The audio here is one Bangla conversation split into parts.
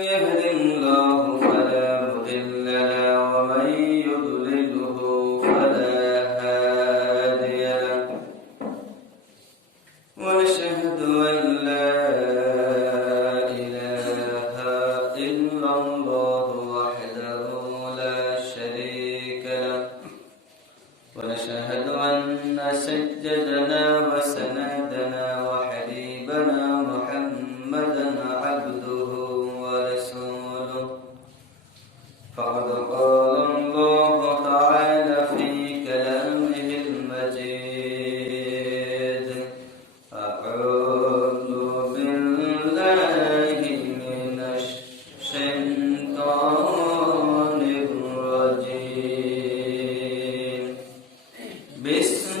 يهد الله فلا مضل له ومن يضلله فلا هادي له ونشهد أن لا إله إلا الله وحده لا شريك له ونشهد أن سيدنا وسندنا وحبيبنا محمدا عبده ورسوله فقد قال الله تعالى في كلامه المجيد أعوذ بالله من الشيطان الرجيم بسم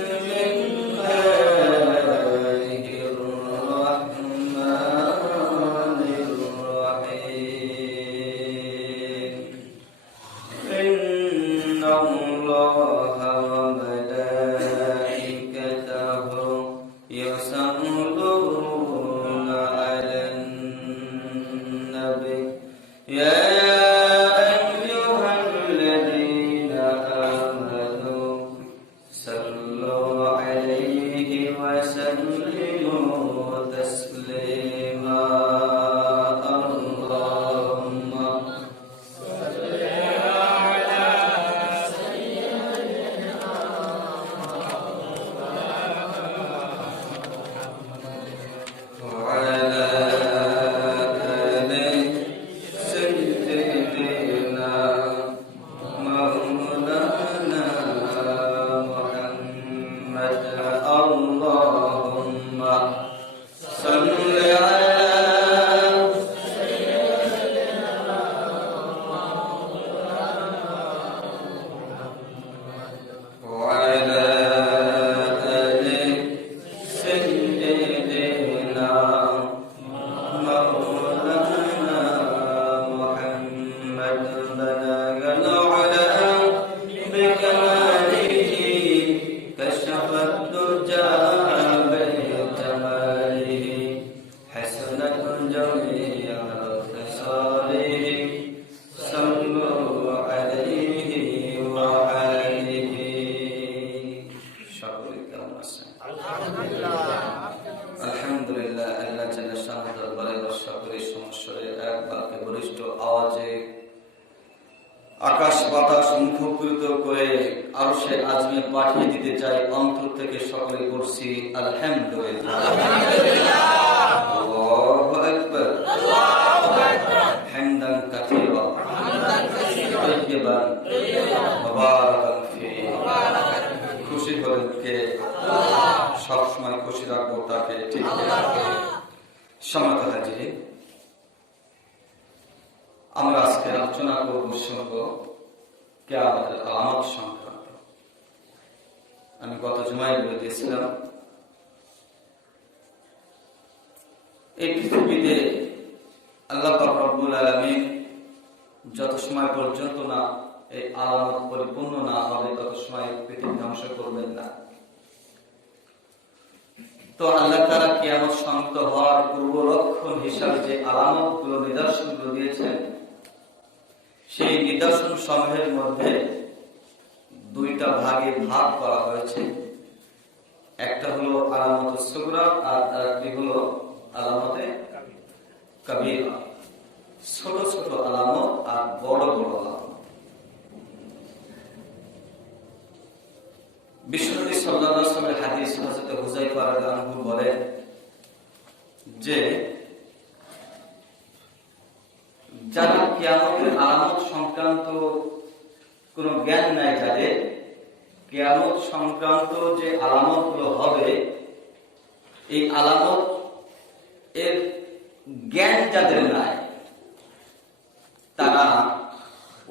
আকাশ বাতাস মুখরিত করে আরশে আজমে পাঠিয়ে দিতে চাই, অন্তর থেকে সকলে করছি আলহামদুলিল্লাহ। আল্লাহু আকবার, হামদান কাসীরা তাইয়িবান মুবারাকান ফীহি। খুশি হলেন কে? সব সময় খুশি রাখবো তাকে, ঠিক আছে? সম্মানিত হাজির, আমরা আজকে আলোচনা করব কিয়ামতের আলামত সংক্রান্ত। আমি গত জুমায় বলে দিয়েছিলাম, এই পৃথিবীতে আল্লাহ পাক রব্বুল আলামিন যত সময় পর্যন্ত না এই আলামত পরিপূর্ণ না হবে তত সময় পৃথিবী ধ্বংস করবেন না। তো আল্লাহ তাআলা কিয়ামত সংগত হওয়ার পূর্ব লক্ষণ হিসাবে যে আলামতগুলো নিদর্শনগুলো দিয়েছেন, সেই নিদর্শন সমূহের মধ্যে দুইটা ভাগে ভাগ করা হয়েছে। একটা হলো আলামত সুগরা আর আরেকটি হলো আলামতে কবীরা। ছোট ছোট আলামত আর বড় বড় আলামত। বিশ্বনবী সাল্লাল্লাহু আলাইহি ওয়াসাল্লামের হাদিস হযরত হুযায়ফা রাদিয়াল্লাহু আনহু বলেন যে যারা কিয়ামতের আলামত সংক্রান্ত কোন জ্ঞান নাই, যাদের কিয়ামত সংক্রান্ত যে আলামতগুলো হবে এই আলামত এর জ্ঞান যাদের নাই, তারা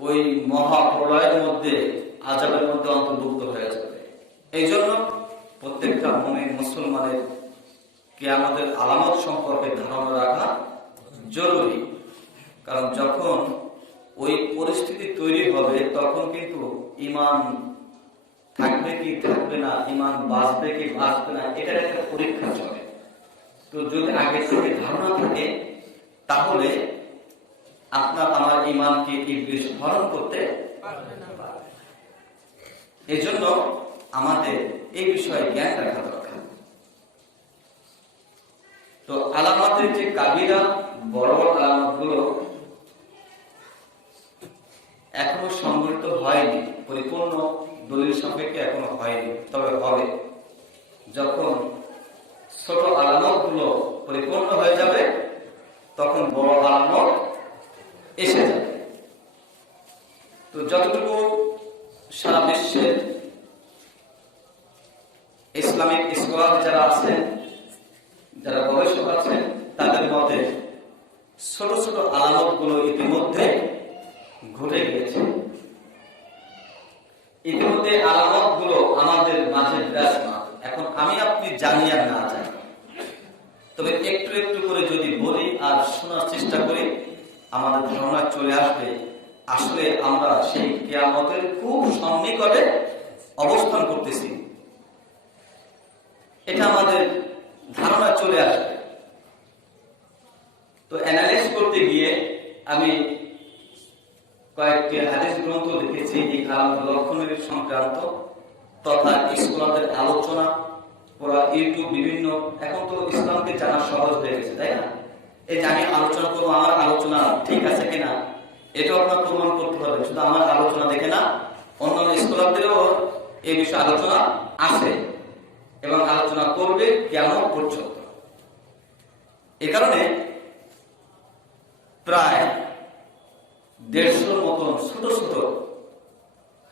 ওই মহাপ্রলয়ের মধ্যে আযাবের মধ্যে অন্তর্ভুক্ত হয়ে যাবে। এই জন্য প্রত্যেকটা মুমিন মুসলমানের কিয়ামতের আলামত সম্পর্কে ধারণা রাখা জরুরি। কারণ যখন ওই পরিস্থিতি তৈরি হবে তখন কিন্তু ঈমান থাকবে কি থাকবে না, ঈমান বাঁচবে কি বাঁচবে না, এটার একটা পরীক্ষা চলে। তো যদি আগে থেকে ধারণা থাকে তাহলে আপনার আমার ঈমানকে ইবলিস হরণ করতে পারবে না। এই জন্য আমাদের এই বিষয়ে জ্ঞান রাখা দরকার। তো আলামতের যে কাবিরা বড় বড় আলামতগুলো এখনো সংগঠিত হয়নি, পরিপূর্ণ দলিল সাপেক্ষে এখনো হয়নি, তবে হবে। যখন ছোট আলামতগুলো পরিপূর্ণ হয়ে যাবে তখন বড় আলামত এসে যাবে। তো যতটুকু সারা বিশ্বের ইসলামিক স্কলার যারা আছেন, যারা গবেষক আছেন, তাদের মতে ছোট ছোট আলামতগুলো ইতিমধ্যে ঘটে গিয়েছে। ইতিমধ্যে আলামতগুলো আমাদের মাঝে বিরাজমান। এখন আমি আপনি জানি আর না জানি, তবে একটু একটু করে যদি বলি আর শোনার চেষ্টা করি, আমাদের ধারণা চলে আসবে আসলে আমরা সেই কিয়ামতের খুব সন্নিকটে অবস্থান করতেছি। এটা আমাদের ধারণা চলে আসবে। তো অ্যানালাইজ করতে গিয়ে আমি কয়েকটি হাদিস গ্রন্থ লিখেছি এই আলামত লক্ষণের সংক্রান্ত, তথা স্কলারদের আলোচনা, ওরা ইউটিউব বিভিন্ন, এখন তো ইসলামকে জানা সহজ হয়ে গেছে, তাই না? এই যে আমি আলোচনা করবো, আমার আলোচনা ঠিক আছে কিনা এটাও আপনার প্রমাণ করতে হবে। শুধু আমার আলোচনা দেখে না, অন্যান্য স্কলারদেরও এই বিষয়ে আলোচনা আছে এবং আলোচনা করবে কেমন পর্যন্ত। এ কারণে প্রায় 150 মতন ছোট ছোট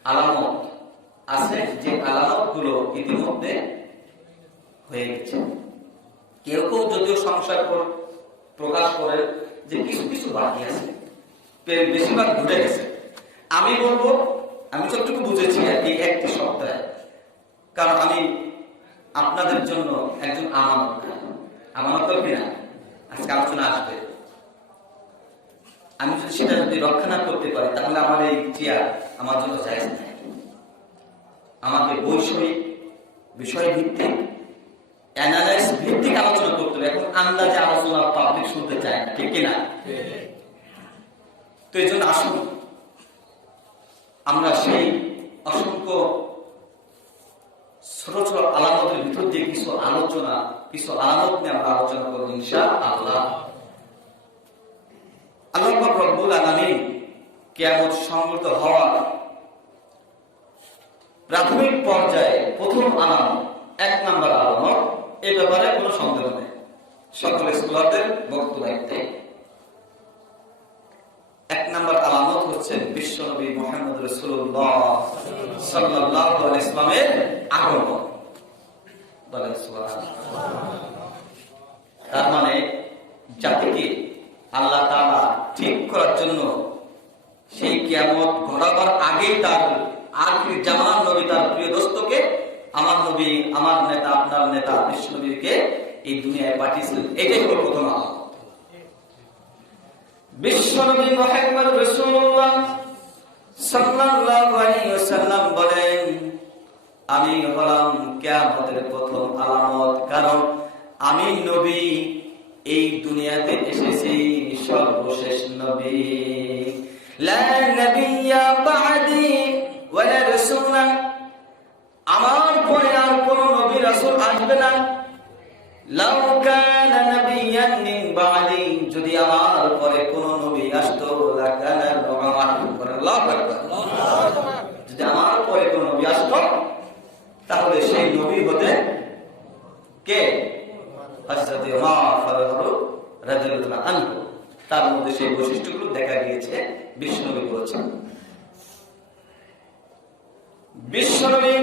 আলামত আছে, যে আলামত গুলো ইতিমধ্যে হয়ে গেছে। কেউ কেউ যদিও সংশয় প্রকাশ করে যে কিছু কিছু বাকি আছে, বেশিরভাগ ঘুরে গেছে। আমি বলবো আমি যতটুকু বুঝেছি এই একটি সপ্তাহে, কারণ আমি আপনাদের জন্য একজন আমানত কিনা আজকে আলোচনা আসবে। আমি যদি সেটা রক্ষা না করতে পারি তাহলে আমার এই চেয়ার আমার জন্য জায়েজ নাই। আমাকে বৈষয়িক বিষয় ভিত্তিক অ্যানালাইস ভিত্তিক আলোচনা করতে হবে। এখন আন্দাজে আলোচনা পাবলিক শুনতে চায় না, ঠিক কিনা? তো এই জন্য আসুন আমরা সেই অসংখ্য ছোট ছোট আলামতের ভিতর দিয়ে কিছু আলামত নিয়ে আমরা আলোচনা করবো ইনশাআল্লাহ। আল্লাহ পাক রব্বুল আলামিন কিয়ামত সংগঠিত হওয়ার প্রাথমিক পর্যায়ে প্রথম আলামত, 1 নম্বর আলামত, এই ব্যাপারে কোনো সন্দেহ নেই, সকল স্কলারদের বক্তব্য একটাই। 1 নম্বর আলামত হচ্ছে বিশ্বনবী মুহাম্মদ রাসূলুল্লাহ সাল্লাল্লাহু আলাইহি ওয়াসাল্লামের আগমন। বলেন সুবহানাল্লাহ। তার মানে জাতিকে আল্লাহ তাআলা ঠিক করার জন্য সেই কিয়ামত ঘটাবার আগেই তার আখির জামানার নবী, তার প্রিয় দোস্তকে, আমার নবী, আমার নেতা, আপনার নেতা বিশ্ব নবীকে এই দুনিয়ায় পাঠিয়েছিলেন। এটাই হলো প্রথম আলামত। বিশ্ব নবী মুহাম্মদ রাসূলুল্লাহ সাল্লাল্লাহু আলাইহি ওয়াসাল্লাম বলেন, আমি হলাম কিয়ামতের প্রথম আলামত, কারণ আমি নবী, এই দুনিয়াতে এসেছি সর্বশেষ নবী। লা নবিয়্যা বা'দি ওয়ালা রাসূলা, আমার পরে আর কোন নবী রাসূল আসবে না। লাউ কানা নাবিয়্যান মিন বা'দি, যদি আমার পরে কোন নবী আসতো, লাকানা উমর। আল্লাহু আকবার। যদি আমার পরে কোন নবী আসতো তাহলে সেই নবী হতে কে? হযরত উমর রাদিয়াল্লাহু আনহু। তার মধ্যে সেই বৈশিষ্ট্যগুলো দেখা গিয়েছে, বিশ্বনবী বলেছেন। বিশ্বনবী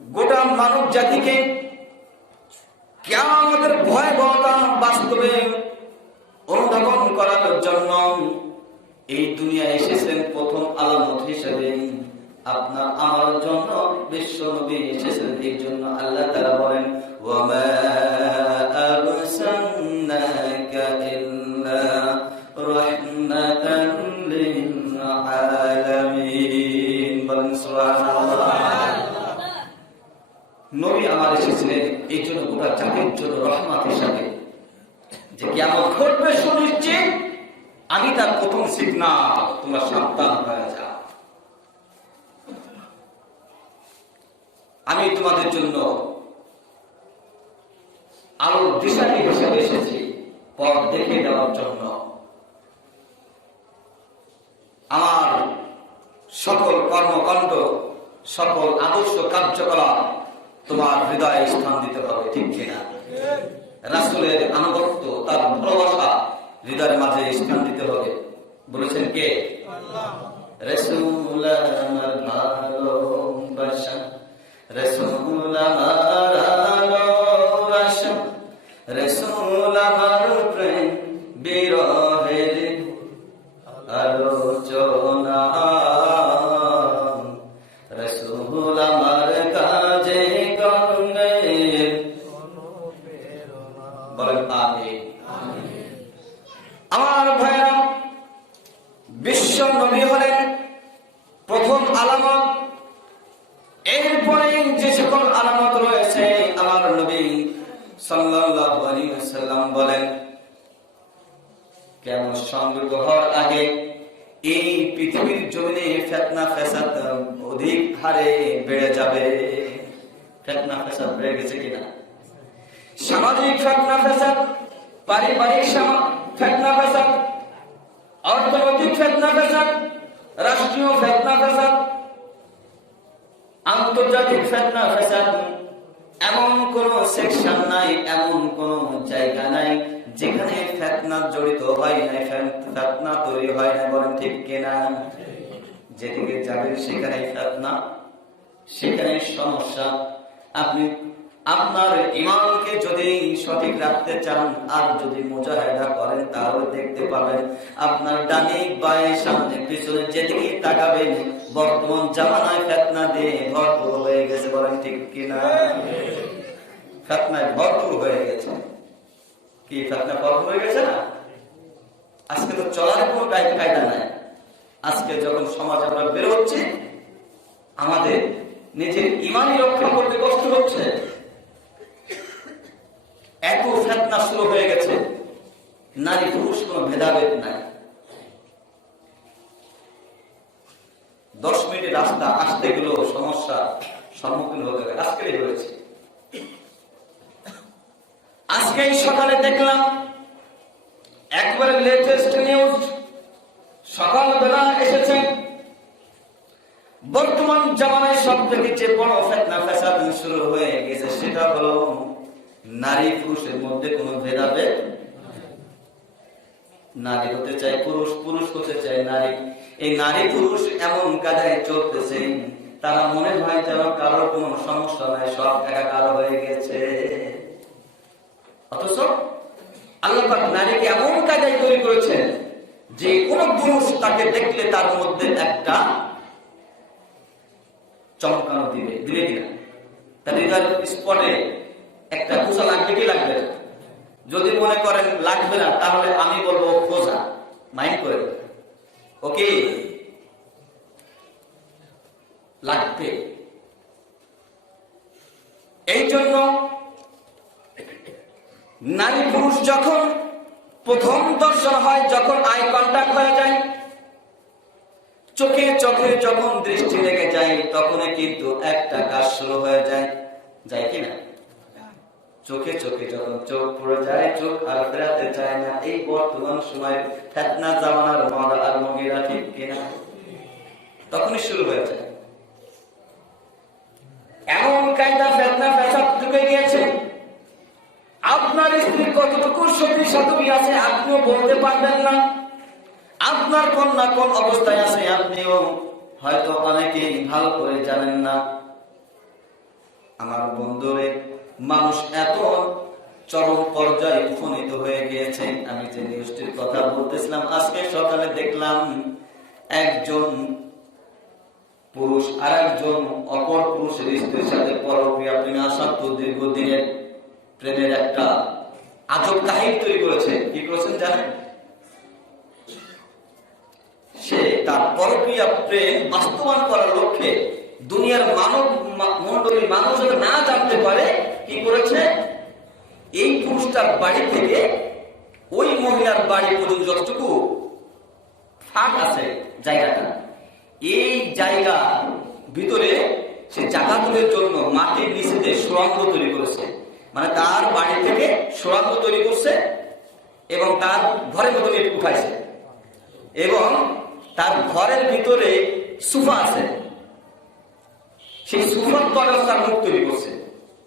গোটা মানব জাতিকে কিয়ামতের ভয়াবহতা বাস্তবে অনুধাবন করার জন্য এই দুনিয়ায় এসেছেন প্রথম আলামত হিসেবে। আপনার আমার জন্য বিশ্বনবী এসেছেন। এই জন্য আল্লাহ তাআলা বলেন, ওয়া মা আরসালনাকা ইল্লা রাহমাতান লিল আলামিন। বলেন সুবহানাল্লাহ। নবী আমার এসেছিলেন এই জন্য গোটা জাতির জন্য রহমত হিসাবে, যে কিয়ামত ঘটবে সুনিশ্চিত, আমি তার প্রথম সিগনাল, তোমরা সাবধান হয়ে যাও। আমি তোমাদের জন্য আলোর দিশারি হিসেবে এসেছি, পথ দেখিয়ে দেওয়ার জন্য। আমার সকল কর্মকাণ্ড, সকল আদর্শ কার্যকলাপ তোমার হৃদয়ে স্থান দিতে হবে, ঠিক কিনা? রাসূলের আনুগত্য, তার ভালোবাসা হৃদয়ের মাঝে স্থান দিতে হবে। বলেছেন কে? রাসূল আমার ভালোবাসা, রাসূল আমার ভালোবাসা, রাসূল আমার প্রেম বিরহের আলোচনা, রাসূল আমার কাজে কর্মে বলেন আমিন। আমার ভাইরা, বিশ্ব নবী হলেন প্রথম আলামত। এরপরে যে সকল আলামত রয়েছে, আমার নবী সাল্লাল্লাহু আলাইহি ওয়াসাল্লাম বলেন, কিয়ামত সংঘটিত হওয়ার আগে এই পৃথিবীর জমিনে ফিতনা ফাসাদ অধিক হারে বেড়ে যাবে। ফিতনা ফাসাদ বেড়ে গেছে কিনা? সামাজিক ফিতনা ফাসাদ, পারিবারিক ফিতনা ফাসাদ, অর্থনৈতিক ফিতনা ফাসাদ, রাষ্ট্রীয় ফিতনা ফাসাদ, আন্তর্জাতিক ফিতনা ফাসাদ। এমন কোন সেকশন নাই, এমন কোন জায়গা নাই যেখানে ফিতনা জড়িত হয় নাই, ফিতনা তৈরি হয় না। বলেন ঠিক কিনা? যেদিকে যাবেন সেখানে ফিতনা, সেখানে সমস্যা। আপনি আপনার ঈমানকে যদি সঠিক রাখতে চান আর যদি মুজাহিদা করেন, তাহলে দেখতে পাবেন আপনার ডানে বায়ে সামনে পিছনে যেদিকে তাকাবেন বর্তমান জামানায় ফিতনা দিয়ে ভরপুর হয়ে গেছে। বলেন ঠিক কিনা? ফিতনায় ভরপুর হয়ে গেছে। কি ফিতনা ভরপুর হয়ে গেছে না? আজকে তো চলার কোনো কায়দা নাই। আজকে যখন সমাজ আমরা বের হচ্ছি, আমাদের নিজের ঈমান রক্ষা করতে কষ্ট হচ্ছে। এত ফিতনা শুরু হয়ে গেছে, নারী পুরুষ কোনো ভেদাভেদ নাই। 10 মিনিটের রাস্তা আসতে গেলেও সমস্যা সম্মুখীন হতে হবে। আজকেই হয়েছে। আজকেই সকালে দেখলাম একবারে লেটেস্ট নিউজ, সকালবেলা এসেছে, বর্তমান জামানায় সব থেকে যে বড় ফিতনা ফাসাদ শুরু হয়ে গেছে সেটা হলো নারী পুরুষের মধ্যে কোনো ভেদাভেদ। নারী হতে চায় পুরুষ, পুরুষ হতে চায় নারী। এই নারী পুরুষ এমন কাজে চলতেছে, তারা মনে হয় যেন কারোর কোনো সমস্যা নাই, সব একাকার হয়ে গেছে। অথচ আল্লাহ পাক নারীকে এমন কাজে তৈরি করেছেন যে কোন পুরুষ তাকে দেখলে তার মধ্যে একটা চমকানো দিবে, দিবে কিনা? তার স্পটে একটা খোঁজা লাগবে কি লাগবে? যদি মনে করেন লাগবে না, তাহলে আমি বলবো খোঁজা, মাইন্ড করে ওকে লাগবে। এই জন্য নারী পুরুষ যখন প্রথম দর্শন হয়, যখন আই কন্টাক্ট হয়ে যায়, চোখে চোখে যখন দৃষ্টি লেগে যায়, তখনই কিন্তু একটা কাজ শুরু হয়ে যায়। যায় কিনা? চোখে চোখে যখন চোখ পড়ে যায়, চোখ আর ফেরাতে চায় না। এই বর্তমান সময়ের ফিতনা জামানার মরা আর মগিরা, ঠিক কিনা? তখনই শুরু হয়ে যায়। এমন কায়দা ফিতনা ফাসাদ ঢুকে গিয়েছে, আপনার স্ত্রী কতটুকু সতী সাধবী আছে আপনিও বলতে পারবেন না। আপনার কন্যা কোন অবস্থায় আছে আপনিও হয়তো অনেকেই ভালো করে জানেন না। আমার বন্ধুরে, মানুষ এত চরম পর্যায়ে উপনীত হয়ে গিয়েছে। আমি যে নিউজটির কথা বলতেছিলাম, আজকে সকালে দেখলাম একজন পুরুষ আর একজন অপর পুরুষের স্ত্রীর সাথে পরক্রিয়া প্রেমে আসক্ত, দীর্ঘদিনের প্রেমের একটা আজব কাহিনী তৈরি করেছে। কি করেছেন জানেন? সে তার পরক্রিয়া প্রেম বাস্তবায়ন করার লক্ষ্যে দুনিয়ার মানব মন্ডলীর মানুষ না জানতে পারে কি করেছে, এই পুরুষটার বাড়ি থেকে ওই মহিলার বাড়ি পর্যন্ত যতটুকু ফাঁক আছে জায়গাটা, এই জায়গা ভিতরে সে জাকাতুলের জন্য মাটির নিচে যে সুড়ঙ্গ তৈরি করেছে, মানে তার বাড়ি থেকে সুড়ঙ্গ তৈরি করছে এবং তার ঘরের মধ্যে ইট উঠাইছে এবং তার ঘরের ভিতরে সোফা আছে, সেই সোফার তলে তার মুখ তৈরি করছে।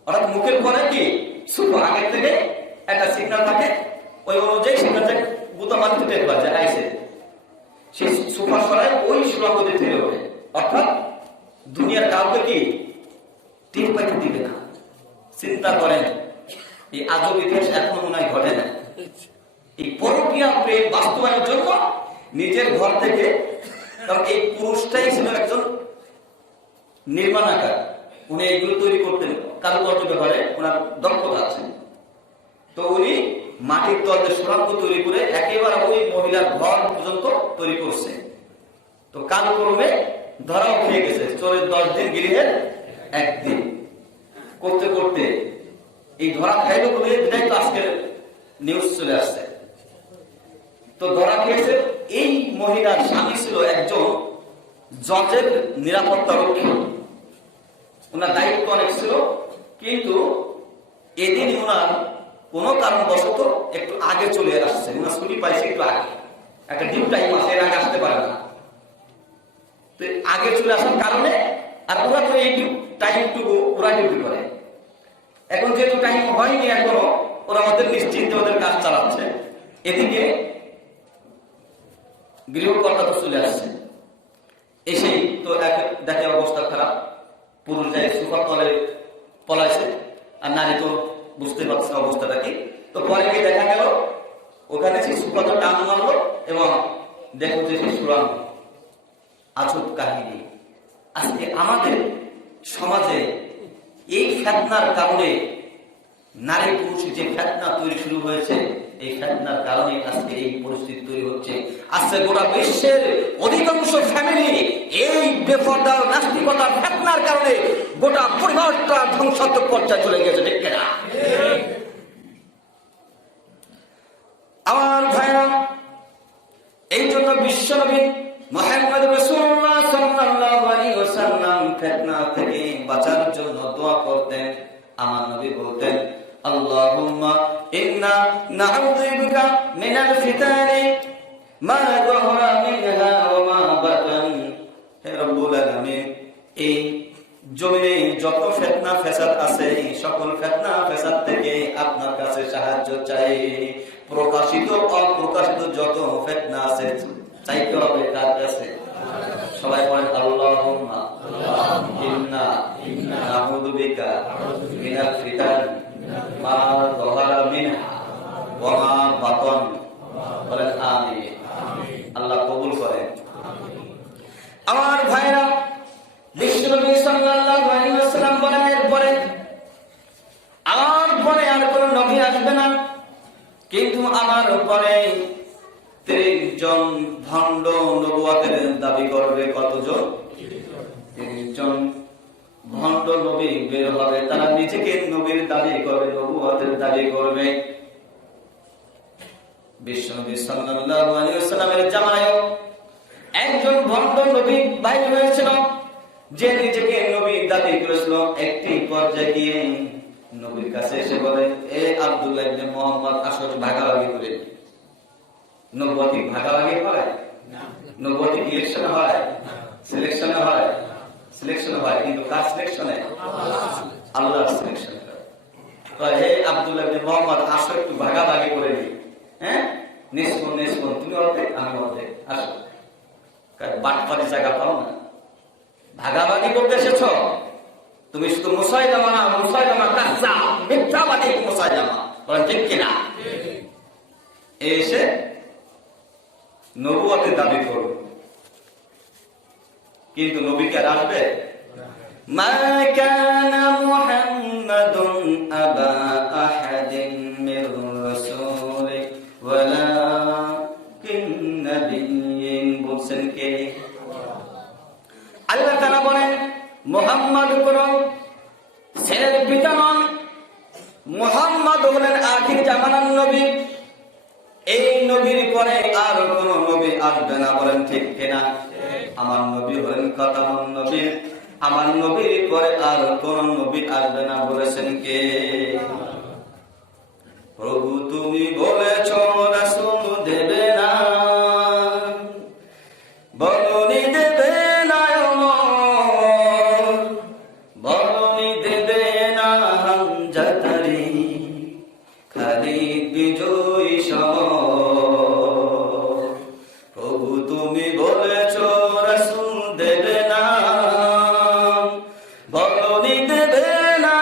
অর্থাৎ মুখের পরে কি সোফা আগের থেকে একটা সিগন্যাল থাকে, ওই অনুযায়ী সিগন্যাল বুতা মারতে টের পাচ্ছে আইসে, সেই সোফা সরাই ওই সুড়ঙ্গ দিয়ে তৈরি হবে। অর্থাৎ দুনিয়ার কাউকে কি টের পাইতে দিবে না। চিন্তা করেন, এই আজব ইতিহাস এখনো মনে হয় ঘটে না। এই পরকীয়া প্রেম বাস্তবায়নের জন্য নিজের ঘর থেকে, কারণ এই পুরুষটাই ছিল একজন নির্মাণাকার, উনি এগুলো তৈরি করতেন, কারুকার্য ব্যাপারে ওনার দক্ষতা আছে। তো উনি মাটির তলে সুড়ঙ্গ তৈরি করে একেবারে ওই মহিলার ঘর পর্যন্ত তৈরি করছে। তো কালক্রমে ধরাও খেয়ে গেছে, চোরের 10 দিন গৃহের 1 দিন করতে করতে এই ধরা খাইল বলে এটাই তো আজকের নিউজ চলে আসছে। তো ধরা খেয়েছে, এই মহিলার স্বামী ছিল একজন জজের নিরাপত্তা রক্ষী, ওনার দায়িত্ব অনেক ছিল, কিন্তু এদিন ওনার কোন কারণবশত একটু আগে চলে আসছে, ওনার ছুটি পাইছে একটু আগে, একটা ডিউ টাইম আছে, এর আগে আসতে পারে না। তো আগে চলে আসার কারণে, আর ওরা তো এই টাইমটুকু ওরা ডিউটি করে, এখন যেহেতু টাইম হয়নি এখনো, ওরা আমাদের নিশ্চিন্তে ওদের কাজ চালাচ্ছে। এদিকে গৃহকর্তা তো চলে আসছে, এসেই তো দেখে অবস্থা খারাপ, পুরুষ যায় সুপার তলে পলাইছে, আর নারী তো বুঝতে পারছে অবস্থাটা কি। তো পরে গিয়ে দেখা গেল ওখানে সেই সুপার টান মারলো এবং দেখো যে সেই সুরান। আজব কাহিনী। আজকে আমাদের সমাজে এই ফিতনার কারণে, নারী পুরুষ যে ফিতনা তৈরি শুরু হয়েছে, এই ফিতনার কারণে আজকে এই পরিস্থিতি তৈরি হচ্ছে। আজকে গোটা বিশ্বের অধিকাংশ ফ্যামিলি এই বেপরদা নাস্তিকতার ফিতনার কারণে গোটা পরিবারটা ধ্বংসাত্মক পর্যায়ে চলে গেছে, ঠিক না? আমার ভাইরা, এই জন্য বিশ্বনবী মুহাম্মদ রাসূলুল্লাহ সাল্লাল্লাহু আলাইহি ওয়াসাল্লাম ফিতনা থেকে বাঁচার জন্য দোয়া করতেন। আমার নবী বলতেন, আল্লাহুম্মা ইন্না নাউযু বিকা মিনাল ফিতানি মা যাহরা মিনহা ওয়া মা বাতান। হে রব্বুল আলামিন, এই জমিনে যত ফিতনা ফাসাদ আছে, সকল ফিতনা ফাসাদ থেকে আপনার কাছে সাহায্য চাই। প্রকাশিত অপ্রকাশিত যত ফিতনা আছে চাইতে হবে কার কাছে? সবাই বলেন আল্লাহুম্মা ইন্না নাউযু বিকা মিনাল ফিতানি মা যাহরা মিনহা ওয়া মা বাতান। বলেন আমিন। আল্লাহ কবুল করেন। আমার ভাইরা, বিশ্বনবী সাল্লাল্লাহু আলাইহি ওয়াসাল্লাম বলেন, এরপরে আমার পরে আর কোন নবী আসবে না, কিন্তু আমার পরে 30 জন ভণ্ড নবুয়তের দাবি করবে। কতজন? 30 জন ভণ্ড নবী বের হবে, তারা নিজেকে নবীর দাবি করবে, নবুয়তের দাবি করবে। বিশ্বনবী সাল্লাল্লাহু আলাইহি ওয়াসাল্লামের জামানায় একজন ভণ্ড নবী বাইর হয়েছিল, যে নিজেকে নবীর দাবি করেছিল। একটি পর্যায়ে গিয়ে নবীর কাছে এসে বলে, এ আব্দুল্লাহ ইবনে মুহাম্মদ, আসলে ভাগাভাগি করে। নবুয়ত ভাগাভাগি হয় না, নবুয়ত ইলেকশন হয়, সিলেকশনে হয়, সিলেকশন হয়, কিন্তু কার সিলেকশনে? আল্লাহর সিলেকশন হয়। হে আব্দুল্লাহ ইবনে মুহাম্মদ, আসো একটু ভাগাভাগি করে নি। হ্যাঁ, নিষ্পন নিষ্পন, তুমি অর্ধেক আমি অর্ধেক, আসো। বাটপারি জায়গা পাও না, ভাগাভাগি করতে এসেছ। তুমি শুধু মুসাইলামা না, মুসাইলামা কাজ্জা, মিথ্যাবাদী মুসাইলামা। বলেন ঠিক কিনা? এসে নবুয়তের দাবি করবে, কিন্তু নবী কে আসবে? মা কানা মুহাম্মাদুন আবা আহাদিন মির রাসূলি ওয়ালাকিন নাবিয়্যিন। বলছেন কে? আল্লাহ তাআলা বলেন, মুহাম্মদ কোন ছেলের পিতা নন, মুহাম্মদ হলেন আখির জামানার নবী। এই নবীর পরে আর কোন নবী আসবে না, বলেন ঠিক কিনা? আমার নবী হলেন খাতামুন নবী, আমার নবীর পরে আর কোন নবী আসবে না, বলেছেন কে? প্রভু তুমি বলেছ রাসূল দেবে না, বলনি দেবে না, বলনি দেবে না হামজাতারি খালিদ বিজয়ী সমর। প্রভু তুমি বলেছ রাসূল দেবে না, বলনি দেবে না,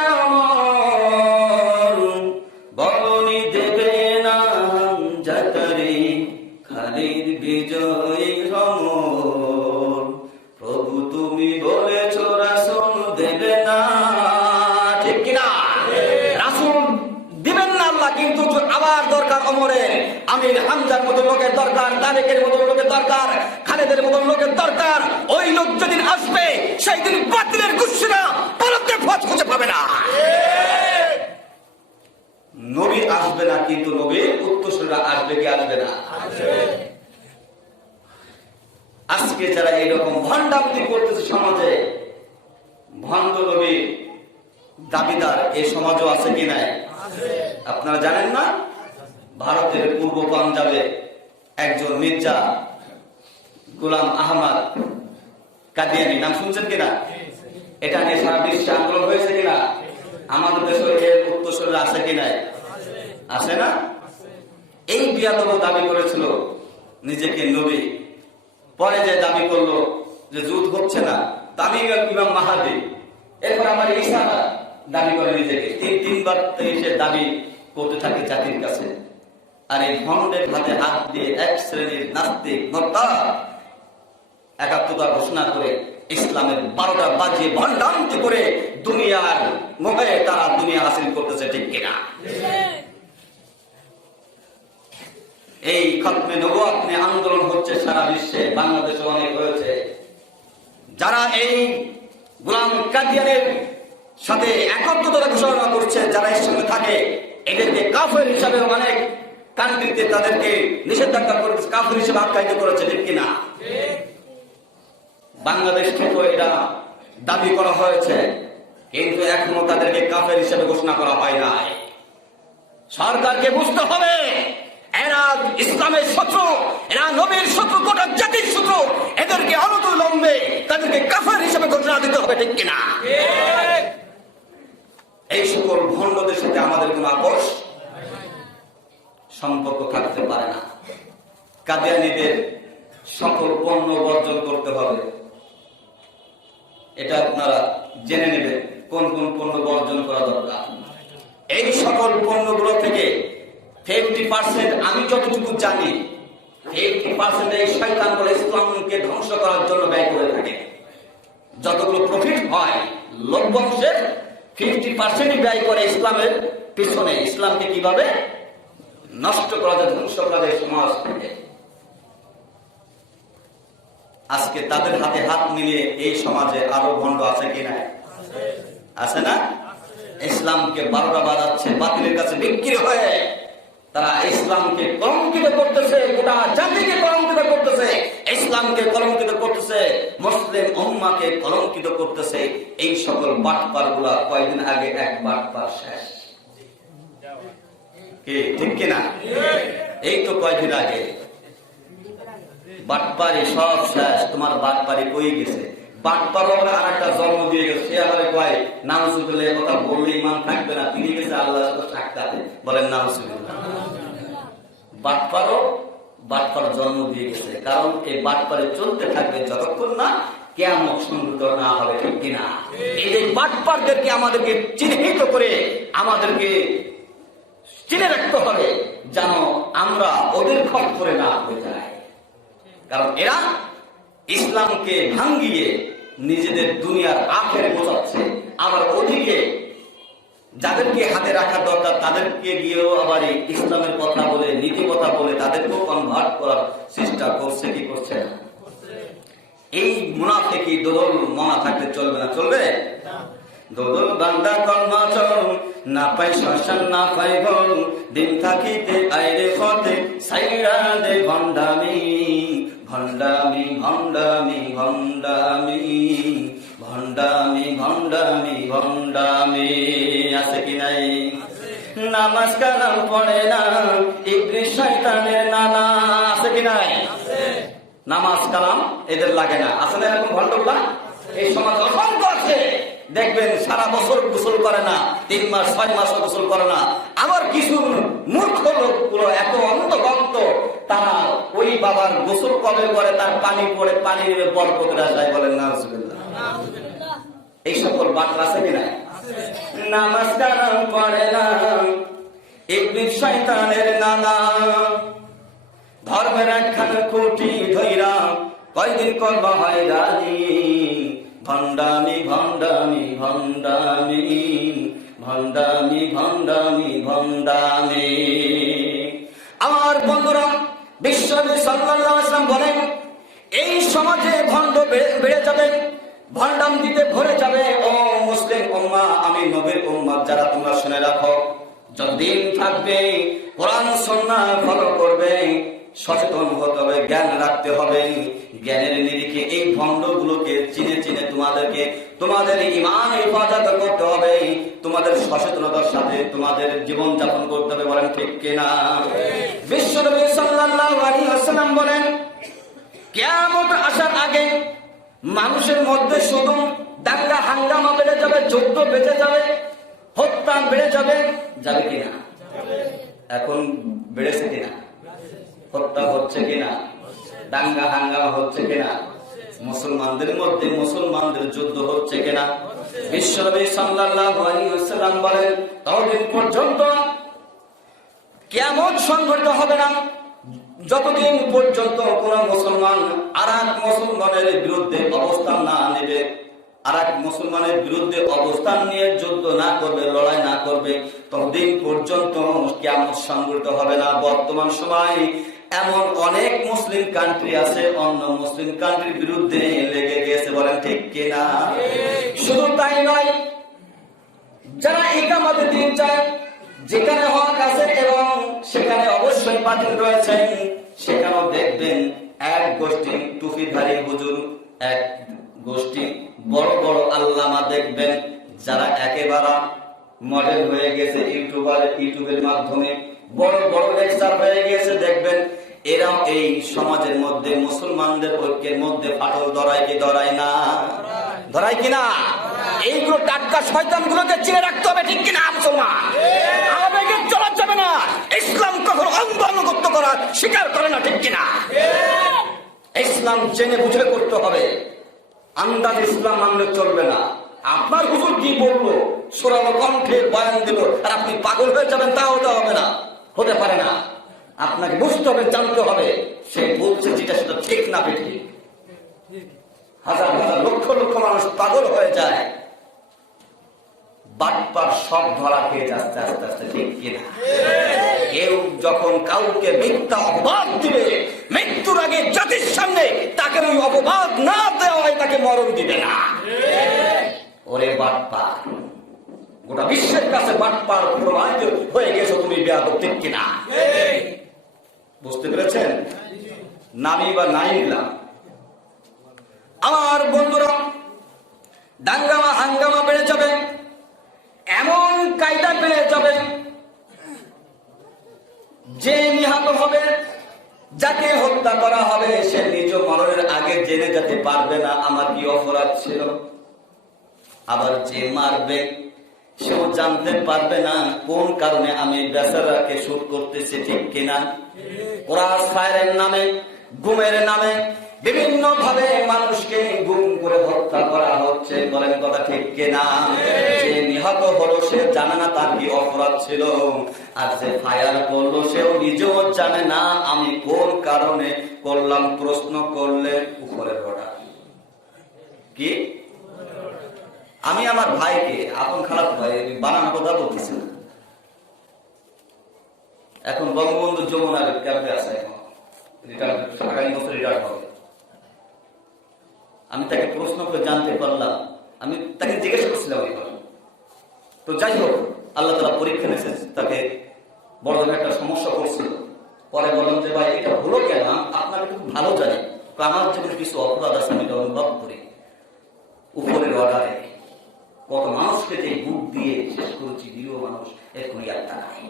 বলনি দেবে না হামজাতারি খালিদ বিজয়ী সমর। প্রভু তুমি বলেছ রাসূল দেবে না, ঠিক কিনা? রাসূল দিবেন না আল্লাহ, কিন্তু আবার দরকার ওমরের, আমির হামজার মতো লোকের দরকার, তারেকের মতো লোকের দরকার, খালেদের মতো লোকের দরকার। ওই লোক যেদিন আসবে সেই দিন বাতিলের গুচ্ছরা পরতে ফজ খুঁজে পাবে না। নবী আসবে না, কিন্তু নবীর উত্তরসূরিরা আসবে কি আসবে না? আজকে যারা এইরকম ভণ্ডামি করতেছে সমাজে, ভণ্ড নবীর দাবিদার এই সমাজও আছে কি নাই? আপনারা জানেন না, ভারতের পূর্ব পাঞ্জাবে একজন মির্জা গোলাম আহমদ কাদিয়ানি, নাম শুনছেন কিনা? এটা নিয়ে সারা বিশ্বে আন্দোলন হয়েছে কিনা? আমাদের দেশে এর উত্তরসূরিরা আছে কি নাই? আছে না? এই বিয়াদব দাবি করেছিল নিজেকে নবী, পরে যে দাবি করলো যে যুদ্ধ হচ্ছে না, আমি ইমাম মাহাদি, এরপর আমার ঈসা দাবি করে নিজেকে, তিনবার সে দাবি করতে থাকে জাতির কাছে। আর এই ভণ্ডের হাতে হাত দিয়ে এক শ্রেণীর নাস্তিক মোরতাদ একাত্মতা ঘোষণা করে ইসলামের 12টা বাজিয়ে ভণ্ডামি করে দুনিয়ার মোহে তারা দুনিয়া হাসিল করতেছে, ঠিক কিনা? এই খতমে নবুয়ত নিয়ে আন্দোলন হচ্ছে সারা বিশ্বে, বাংলাদেশে অনেক হয়েছে। যারা এই গোলাম কাদিয়ানের সাথে একত্রতা ঘোষণা করছে, যারা এর সঙ্গে থাকে, এদেরকে কাফের হিসাবে অনেক কান্ট্রিতে তাদেরকে নিষেধাজ্ঞা করেছে, কাফের হিসেবে আখ্যায়িত করেছে, ঠিক কিনা? বাংলাদেশ থেকেও এটা দাবি করা হয়েছে, কিন্তু এখনো তাদেরকে কাফের হিসেবে ঘোষণা করা হয় নাই। সরকারকে বুঝতে হবে এরা ইসলামের শত্রু, এরা নবীর শত্রু, গোটা জাতির শত্রু। এদেরকে অনতিবিলম্বে তাদেরকে কাফের হিসেবে ঘোষণা দিতে হবে, ঠিক কিনা? এই সকল ভণ্ডদের সাথে আমাদের কোন আপোষ সম্পর্ক থাকতে পারে না। কাদিয়ানীদের সকল পণ্য বর্জন করতে হবে, এটা আপনারা জেনে নেবেন কোন কোন পণ্য বর্জন করা দরকার। এই সকল পণ্যগুলো থেকে 50% আমি যতটুকু জানি 80% এই শয়তানগুলো ইসলামকে ধ্বংস করার জন্য ব্যয় করে থাকে। যতগুলো প্রফিট হয় লভ্যাংশের 50% ব্যয় করে ইসলামের পিছনে, ইসলামকে কিভাবে নষ্ট করা যায়, ধ্বংস করা যায় সমাজ থেকে। আজকে তাদের হাতে হাত মিলিয়ে এই সমাজে আরো ভণ্ড আছে কিনা? আছে না? ইসলামকে 12টা বাজাচ্ছে, বাতিলের কাছে বিক্রি হয়ে তারা ইসলামকে কলঙ্কিত করতেছে, গোটা জাতিকে কলঙ্কিত করতেছে, ইসলামকে কলঙ্কিত করতেছে, মুসলিম উম্মাহকে কলঙ্কিত করতেছে। এই সকল বাটপার গুলা কয়েকদিন আগে এক বাটপার শেষ, কি ঠিক কিনা? এই তো কয়েকদিন আগে বাটপারি সব শেষ, তোমার বাটপারি কই গেছে? বাটপারও আর একটা জন্ম দিয়ে গেছে, সে আবার কয় নাউজুবিল্লাহ, কথা বললে ইমান থাকবে না, তিনি গেছে আল্লাহর সাথে সাক্ষাতে, বলেন নাউজুবিল্লাহ। বাটপার জন্ম দিয়ে গেছে, কারণ এই বাটপারে চলতে থাকবে যতক্ষণ না কিয়ামত সংঘটিত না হবে, ঠিক কিনা? এই যে বাটপারদেরকে আমাদেরকে চিহ্নিত করে আমাদেরকে চিনে রাখতে হবে, যেন আমরা ওদের খপ্পরে না হয়ে যাই। কারণ এরা ইসলামকে ভাঙ্গিয়ে নিজেদের দুনিয়ার আখের বোঝাচ্ছে, আবার ওদিকে যাদেরকে হাতে রাখা দরকার তাদেরকে গিয়েও আবার ইসলামের কথা বলে, নীতি কথা বলে তাদেরকেও কনভার্ট করার চেষ্টা করছে, কি করছে না? এই মুনাফিকি দোদল মনা থাকতে চলবে না, চলবে? দোদল বান্দা কলমা চল না পাই শ্মশান না পাই ঘর, দিন থাকিতে আইরে ফতে সাইরা দে ভণ্ডামি, ভণ্ডামি ভণ্ডামি ভণ্ডামি ভণ্ডামি ভণ্ডামি ভণ্ডামি আছে কি নাই? নামাজ কালাম পড়ে না ইবলিস শয়তানের নানা, আছে কি নাই? নামাজ কালাম এদের লাগে না, আছে না এরকম ভণ্ডগুলা? এই সমাজ অসংখ্য আছে। দেখবেন সারা বছর গোসল করে না, 3 মাস 6 মাস গোসল করে না। আবার কিছু মূর্খ লোকগুলো এত অন্ধভক্ত, তারা ওই বাবার গোসল কবে করে তার পানি পড়ে পানির বরকত যায়, বলেন নাউজুবিল্লাহ। এই সকল বাটলা আছে কিনা? নামাজ কালাম পড়ে না ইবলিস শয়তানের নানা, ধর্মের একখান খুঁটি ধইরা কয়দিন করবা হয়রানি, ভণ্ডামি ভণ্ডামি ভণ্ডামি ভণ্ডামি ভণ্ডামি ভণ্ডামি। আমার বন্ধুরা, বিশ্বনবী সাল্লাল্লাহু আলাইহি ওয়াসাল্লাম বলেন, এই সমাজে ভণ্ড বেড়ে যাবে, ভণ্ডাম দিতে ভরে যাবে। ও মুসলিম উম্মাহ, আমি নবীর উম্মত যারা, তোমরা শুনে রাখো, যতদিন থাকবে কোরআন সুন্নাহ ফলো করবে, সচেতন হতে হবে, জ্ঞান রাখতে হবে। জ্ঞানের নিরিখে এই ভণ্ডগুলোকে চিনে চিনে তোমাদের ঈমান হেফাজত করতে হবে, তোমাদের সচেতনতার সাথে তোমাদের জীবন যাপন করতে হবে, বলেন ঠিক কিনা? বিশ্বনবী সাল্লাল্লাহু আলাইহি ওয়াসাল্লাম বলেন, কিয়ামত আসার আগে মানুষের মধ্যে শুধু দাঙ্গা হাঙ্গামা বেড়ে যাবে, যুদ্ধ বেঁচে যাবে, হত্যা বেড়ে যাবে। যাবে কিনা? এখন বেড়েছে কিনা? হত্যা হচ্ছে কিনা? দাঙ্গা হাঙ্গামা হচ্ছে কিনা? মুসলমানদের মধ্যে মুসলমানদের যুদ্ধ হচ্ছে কিনা? বিশ্বনবী সাল্লাল্লাহু আলাইহি ওয়াসাল্লাম বলেন, ততদিন পর্যন্ত কিয়ামত সংঘটিত হবে না যতদিন পর্যন্ত কোন মুসলমান আর এক মুসলমানের বিরুদ্ধে অবস্থান না নেবে, আর এক মুসলমানের বিরুদ্ধে অবস্থান নিয়ে যুদ্ধ না করবে, লড়াই না করবে, ততদিন পর্যন্ত কিয়ামত সংঘটিত হবে না। বর্তমান সময় এমন অনেক মুসলিম কান্ট্রি আছে অন্য মুসলিম কান্ট্রির বিরুদ্ধে লেগে গেছে, বলেন ঠিক কিনা? শুধু তাই নয়, যারা ইকামতে দিন চায়, যেখানে হক আছে এবং সেখানে অবশ্যই বাতিল রয়েছে, সেখানেও দেখবেন এক গোষ্ঠী টুপিধারী হুজুর, এক গোষ্ঠী বড় বড় আল্লামা দেখবেন, যারা একেবারে মডেল হয়ে গেছে, ইউটিউবের মাধ্যমে বড় বড় লেকচার হয়ে গেছে, দেখবেন এরাও এই সমাজের মধ্যে মুসলমানদের ঐক্যের মধ্যে ফাটল ধরায় কি ধরায় না? ধরায় কিনা? এইগুলো টাটকা শয়তান গুলোকে চিনে রাখতে হবে, ঠিক কিনা? মুসলমান আবেগে চলা যাবে না, ইসলাম কখনো অন্ধ আনুগত্য করা স্বীকার করে না, ঠিক কিনা? ইসলাম জেনে বুঝে করতে হবে, আন্দাজ ইসলাম মানলে চলবে না। আপনার হুজুর কি বললো, সূরালো কণ্ঠে বয়ান দিল, আর আপনি পাগল হয়ে যাবেন, তাও তো হবে না, হতে পারে না। আপনাকে বুঝতে হবে, জানতে হবে, সে বলছে যেটা সেটা ঠিক না বেঠিক। হাজার হাজার লক্ষ লক্ষ মানুষ পাগল হয়ে যায়, বাটপার সব ধরা খেয়ে যাচ্ছে আস্তে আস্তে, ঠিক কিনা? কেউ যখন কাউকে মিথ্যা অপবাদ দিবে, মৃত্যুর আগে জাতির সামনে তাকে ওই অপবাদ না দেওয়া হয়, তাকে মরণ দিবে না। ওরে বাটপার, গোটা বিশ্বের কাছে বাটপার প্রমাণিত হয়ে গেছে তুমি, বেয়াদব, ঠিক কিনা? বুঝতে পেরেছেন? নামি বা নাই নিলাম। আমার বন্ধুরা, দাঙ্গামা হাঙ্গামা বেড়ে যাবে, এমন কায়দা বেড়ে যাবে যে নিহত হবে, যাকে হত্যা করা হবে, সে নিজ মরণের আগে জেনে যেতে পারবে না আমার কি অপরাধ ছিল। আবার যে মারবে সেও জানতে পারবে না কোন কারণে আমি বেচারাকে শুট করতেছি, ঠিক কিনা? ওরা ফায়ারের নামে, গুমের নামে বিভিন্ন ভাবে মানুষকে গুম করে হত্যা করা হচ্ছে, বলেন কথা ঠিক কিনা? যে নিহত হলো সে জানে না তার কি অপরাধ ছিল, আর যে ফায়ার করলো সেও নিজেও জানে না আমি কোন কারণে করলাম। প্রশ্ন করলে উপরের অর্ডার কি? আমি আমার ভাইকে, আপন খারাপ ভাই, বানানো কথা বলতেছি না, এখন বঙ্গবন্ধু যমুনার ক্যাম্পে আছে, আগামী বছর রিটায়ার হবে। আমি তাকে প্রশ্ন করে জানতে পারলাম, আমি তাকে জিজ্ঞেস করছিলাম ওই কথা। তো যাই হোক, আল্লাহ তাআলা পরীক্ষা নিয়েছে, তাকে বড় ধরনের একটা সমস্যা করছিল। পরে বললাম যে ভাই এটা হলো কেন, আপনাকে খুব ভালো জানি, আমার জীবনে কিছু অপরাধ আছে, আমি অনুভব করি উপরের অর্ডারে কত মানুষকে যে বুক দিয়ে শেষ করেছি, নিরীহ মানুষ এখনই একটা নাই।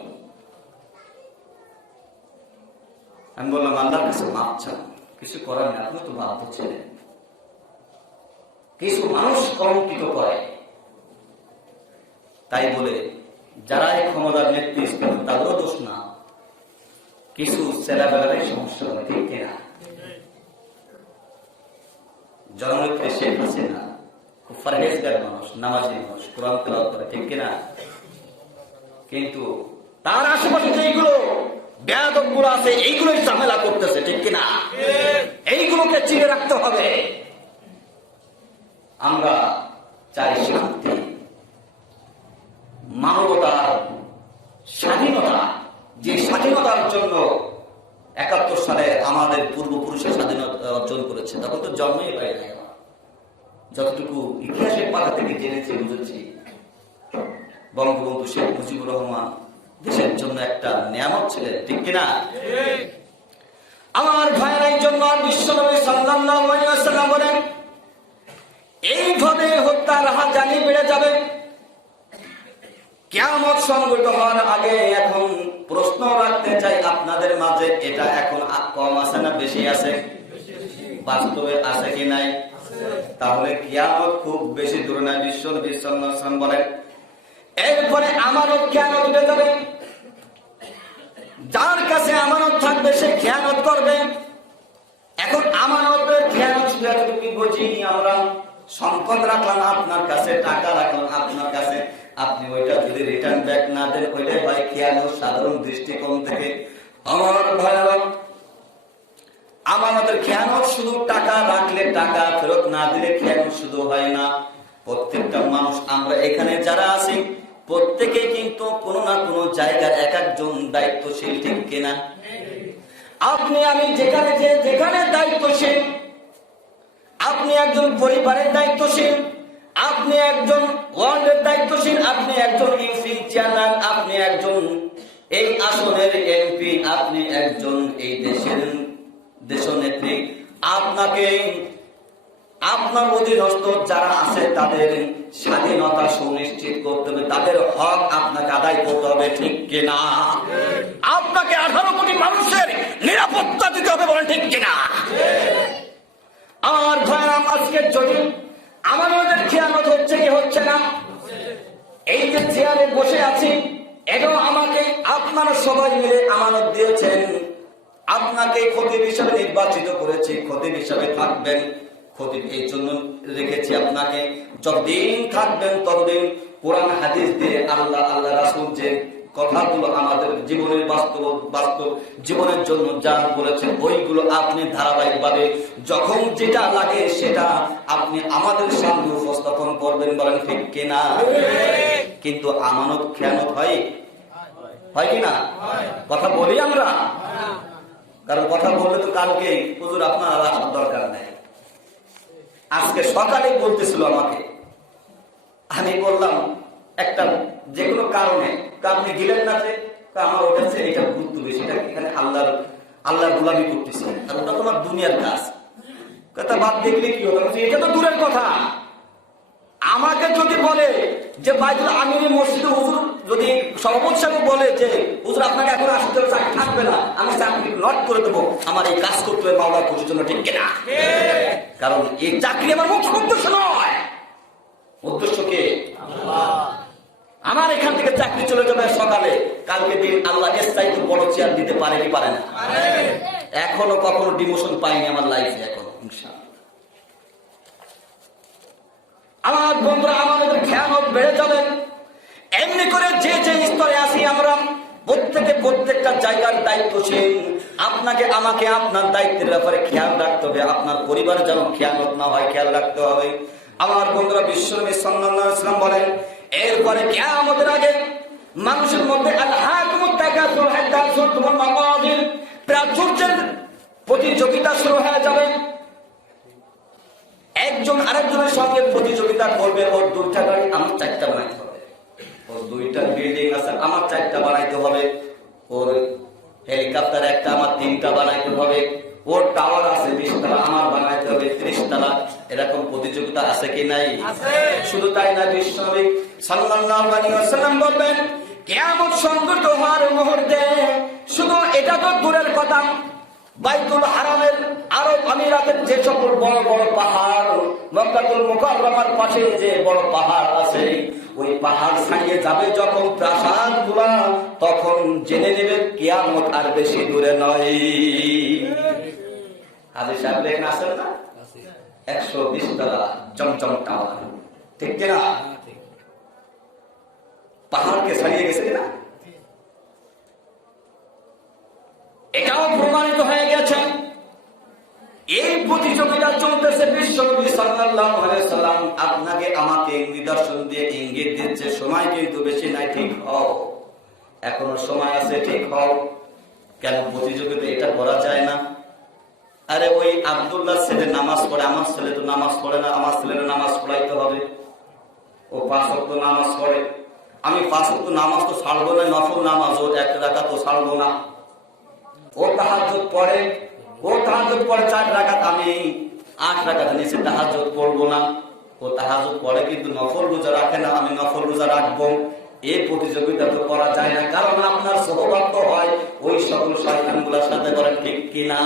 আমি বললাম আল্লাহর কাছে মাপ চান, কিছু করার না, আপনি তো বাধ্য ছিলেন। কিছু মানুষ কলঙ্কিত করে, তাই বলে যারা এই ক্ষমতার নেতৃত্ব তাদেরও দোষ না, কিছু ছেলেবেলারই সমস্যা হয়, ঠিক কিনা? জননেত্রী শেখ হাসিনা খুব পরহেজগার মানুষ, নামাজি মানুষ, কোরআন তেলাওয়াত করে, ঠিক কিনা? কিন্তু তার আশেপাশে যেগুলো বেয়াদব গুলো আছে এইগুলোই ঝামেলা করতেছে, ঠিক কিনা? এইগুলোকে চিনে রাখতে হবে। আমরা চাই শান্তি, মানবতার স্বাধীনতা। যে স্বাধীনতার জন্য 71 সালে আমাদের পূর্বপুরুষের স্বাধীনতা অর্জন করেছে, তখন তো জন্মই পাই নাই। যতটুকু ইতিহাসের পাতা থেকে জেনেছি, বুঝেছি, বঙ্গবন্ধু শেখ মুজিবুর রহমান দেশের জন্য একটা নিয়ামত ছিলেন, ঠিক কিনা? আমার ভাইয়ের জন্য বিশ্বনবী সাল্লাল্লাহু আলাইহি ওয়াসাল্লাম বলেন, এইভাবে হত্যার হাজানি বেড়ে যাবে। কিয়ামত সংঘটিত হওয়ার আগে এখন প্রশ্ন রাখতে চাই আপনাদের মাঝে, এটা এখন কম আছে না বেশি আছে? বাস্তবে আছে কি নাই? তাহলে কিয়ামত খুব বেশি দূরে নাই। বিশ্বনবী সাল্লাল্লাহু আলাইহি ওয়াসাল্লাম বলেন, এরপরে আমানত কিয়ামত উঠে যাবে। যার কাছে আমানত থাকবে সে খেয়ানত করবে। এখন আমানতের খেয়ানত কি বুঝি আমরা? সম্পদ রাখলাম আপনার কাছে, টাকা রাখলাম আপনার কাছে, আপনি ওইটা যদি রিটার্ন ব্যাক না দেন, ওইটাই হয় খেয়ানত সাধারণ দৃষ্টিকোণ থেকে। আমার ভাইরা, আমানতের খেয়ানত শুধু টাকা রাখলে, টাকা ফেরত না দিলে খেয়ানত শুধু হয় না। প্রত্যেকটা মানুষ, আমরা এখানে যারা আছি প্রত্যেকে কিন্তু কোনো না কোনো জায়গায় এক একজন দায়িত্বশীল, ঠিক কিনা? আপনি আমি যেখানে দায়িত্বশীল, আপনি একজন পরিবারের দায়িত্বশীল, আপনি একজন ওয়ার্ডের দায়িত্বশীল, আপনি একজন ইউসি চেয়ারম্যান, আপনি একজন এই আসনের এমপি, আপনি একজন এই দেশের দেশনেত্রী। আপনাকে আপনার অধীনস্থ যারা আছে তাদের স্বাধীনতা সুনিশ্চিত করতে হবে, তাদের হক আপনাকে আদায় করতে হবে, ঠিক কিনা? আপনাকে 18 কোটি মানুষের নিরাপত্তা দিতে হবে, বলেন ঠিক কিনা? আমার ভাইরা, আজকে যদি আমাদের খেয়ানত হচ্ছে কি হচ্ছে না, এই যে চেয়ারে বসে আছি, এটাও আমাকে আপনারা সবাই মিলে আমানত দিয়েছেন। আপনাকে খতিব হিসাবে নির্বাচিত করেছি, খতিব হিসাবে থাকবেন। খতিব এই জন্য রেখেছি আপনাকে, যতদিন থাকবেন ততদিন কোরআন হাদিস দিয়ে আল্লাহ রাসূল যে কথাগুলো আমাদের জীবনের বাস্তব জীবনের জন্য যা বলেছেন, ওইগুলো আপনি ধারাবাহিকভাবে যখন যেটা লাগে সেটা আপনি আমাদের সামনে উপস্থাপন করবেন, বলেন ঠিক কিনা? কিন্তু আমানত খেয়ানত হয় কিনা? কথা বলি আমরা, কারণ কথা বললে তো কালকে হুজুর আপনার আসার দরকার নেই। আজকে সকালে বলতেছিল আমাকে, আমি বললাম একটা যে কোনো কারণে, আপনি গেলেন না যে আমার ওটা এটা গুরুত্ব বেশি, এখানে আল্লাহর গোলামি করতেছে, আর ওটা তোমার দুনিয়ার কাজ। কথা বাদ দেখলে কি হতো? এটা তো দূরের কথা। আমাকে যদি বলে যে বাইতুল আমির মসজিদে হুজুর যদি সভাপতি সাহেব বলে যে হুজুর আপনাকে এখন আসতে হবে, চাকরি থাকবে না, আমি চাকরি নট করে দেবো, আমার এই কাজ করতে হবে মাওলার খুশির জন্য, ঠিক কিনা? কারণ এই চাকরি আমার মুখ্য উদ্দেশ্য নয়। উদ্দেশ্য কে? আমার এখান থেকে চাকরি চলে যাবে সকালে, কালকে দিন আল্লাহ এর চাইতে বড় চেয়ার দিতে পারে কি পারে না? এখনো কখনো ডিমোশন পাইনি আমার লাইফে, এখনো ইনশাআল্লাহ। আমার বন্ধুরা, আমাদের খেয়ানত বেড়ে যাবে। এমনি করে যে স্তরে আছি আমরা প্রত্যেকটা জায়গার দায়িত্বশীল। আপনাকে আমাকে আপনার দায়িত্বের ব্যাপারে খেয়াল রাখতে হবে, আপনার পরিবার যেন খেয়ানত না হয় খেয়াল রাখতে হবে। আমার বন্ধুরা, বিশ্বনবী সাল্লাল্লাহু আলাইহি ওয়াসাল্লাম বলেন, এরপরে কিয়ামতের আগে মানুষের মধ্যে আল-হাকুমুত তাকাসুর হাত্তা যুরতুমুল মাকাবির, প্রাচুর্যের প্রতিযোগিতা শুরু হয়ে যাবে। একজন আরেকজনের সঙ্গে প্রতিযোগিতা করবে, ওর 2টা গাড়ি আমার 4টা বানাইতে হবে, ওর 2টা বিল্ডিং আছে আমার 4টা বানাইতে হবে, ওর হেলিকপ্টার একটা আমার 3টা বানাইতে হবে, ওর টাওয়ার আছে 20টা আমার প্রতিযোগিতা আছে কি নাই? শুধু তাই না, বিশ্বনবী সাল্লাল্লাহু আলাইহি ওয়াসাল্লাম বলবেন কিয়ামত সংঘটিত হওয়ার মুহূর্তে শুধু এটা তো দূরের কথা, বাইতুল হারামের আরব আমিরাতের যে সকল বড় বড় পাহাড়, মক্কাতুল মুকাররমার পাশে যে বড় পাহাড় আছে, ওই পাহাড় ছাড়িয়ে যাবে যখন প্রাসাদগুলা, তখন জেনে নেবে কিয়ামত আর বেশি দূরে নয়। হাজী সাহেব দেখেন আসেন না 120 তলা জমজম টাওয়ার, ঠিক কিনা? পাহাড়কে ছাড়িয়ে গেছে কিনা? এটাও প্রমাণিত হয়ে গেছে। এই প্রতিযোগিতা চলতেছে, বিশ্বনবী সাল্লাল্লাহু আলাইহি ওয়াসাল্লাম আপনাকে আমাকে নিদর্শন দিয়ে ইঙ্গিত দিচ্ছে সময় কিন্তু বেশি নাই, ঠিক হও, এখনো সময় আছে, ঠিক হও। কেন প্রতিযোগিতা এটা করা যায় না? আরে ওই আব্দুল্লাহ ছেলে নামাজ পড়ে, আমার ছেলে তো নামাজ পড়ে না, আমার ছেলের নামাজ পড়াইতে হবে। ও 5 ওয়াক্ত নামাজ পড়ে, আমি 5 ওয়াক্ত নামাজ তো ছাড়বো না, নফল নামাজ ও 1 রাকাত তো ছাড়বো না। ও তাহাজ্জুদ পড়ে, 4 রাকাত, আমি 8 রাকাত নিচে তাহাজ্জুদ পড়বো না। ও তাহাজ্জুদ পড়ে কিন্তু নফল রোজা রাখে না, আমি নফল রোজা রাখবো। এই প্রতিযোগিতা তো করা যায় না, কারণ আপনার সহবাক্য হয় ওই সকল শয়তানগুলোর সাথে করেন, ঠিক কিনা?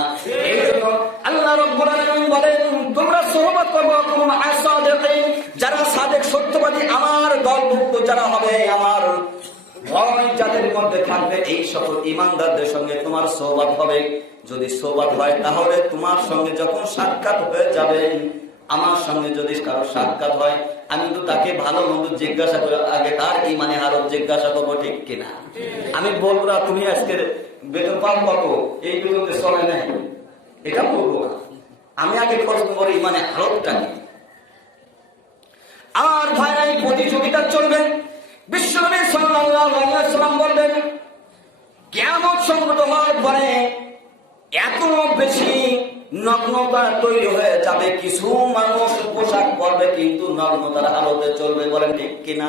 এই জন্য আল্লাহ রাব্বুল আলামিন বলেন তোমরা সহবাত করবে তোমরা আসাদিকিন, যারা সাদেক সত্যবাদী আমার দলভুক্ত যারা হবে, আমার ভয় যাদের মধ্যে থাকবে, এই সকল ইমানদারদের সঙ্গে তোমার সোহবাত হবে। যদি সোহবাত হয় তাহলে তোমার সঙ্গে যখন সাক্ষাৎ হয়ে যাবে, আমার সঙ্গে যদি কারো সাক্ষাৎ হয়, আমি তো তাকে ভালো মন্দ জিজ্ঞাসা করে আগে তার ইমানে হালত জিজ্ঞাসা করবো, ঠিক কিনা? আমি বলবো না তুমি আজকে বেতন পাবো, এই বেতন চলে নাই, এটা বলবো না। আমি আগে প্রশ্ন করি ইমানে হালতটা কি। আর ভাইরা এই প্রতিযোগিতা চলবে। বিশ্বনবী সাল্লাল্লাহু আলাইহি ওয়াসাল্লাম বলবেন কিয়ামত সংঘটিত হওয়ার পরে এত বেশি নগ্নতা তৈরি হয়ে যাবে, কিছু মানুষ পোশাক পরবে কিন্তু নগ্নতার হালতে চলবে, বলেন ঠিক কিনা?